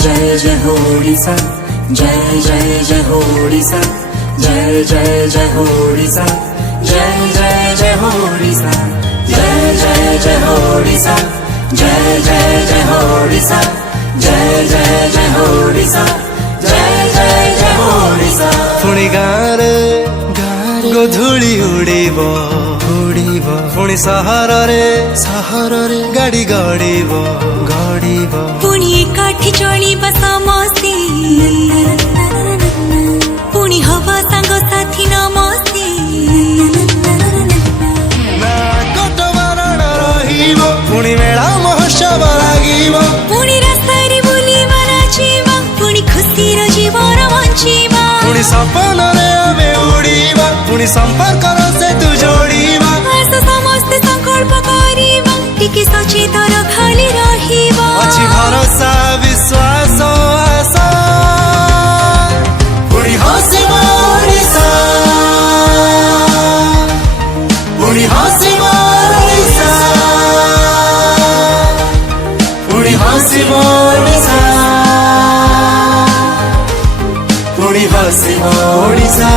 जय जय हो ओडिशा, जय जय जय हो ओडिशा, जय जय जय हो ओडिशा, जय जय जय हो ओडिशा, जय जय जय हो ओडिशा, जय जय जय हो ओडिशा, जय जय जय हो ओडिशा, जय जय जय हो ओडिशा। पुणी गाँरे गोधूली उड़ीब पुणी सहररे गाड़ी गड़ीब पुणी एकाठी चलिबा समस्ते पुणी हवा सांग साथी नमस्ते पुणी मेला महोत्सव लागिब पुणी रास्तारे बुलिबा नाचिबा पुणी खुशीर जीवन बଞ୍ଚିबा पुणी सपनरे आमे उड़ीबा पुणी संपर्कर सेतु जोड़ीबा आस समस्ते संकल्प करिबा टिके सचेतन खाली रहिबा अछि भरोसा विश्वास आशा पुणी हसिब ओडिशा पुणी हसिब ओडिशा पुणी हसिब ओडिशा पुणी हसिब ओडिशा।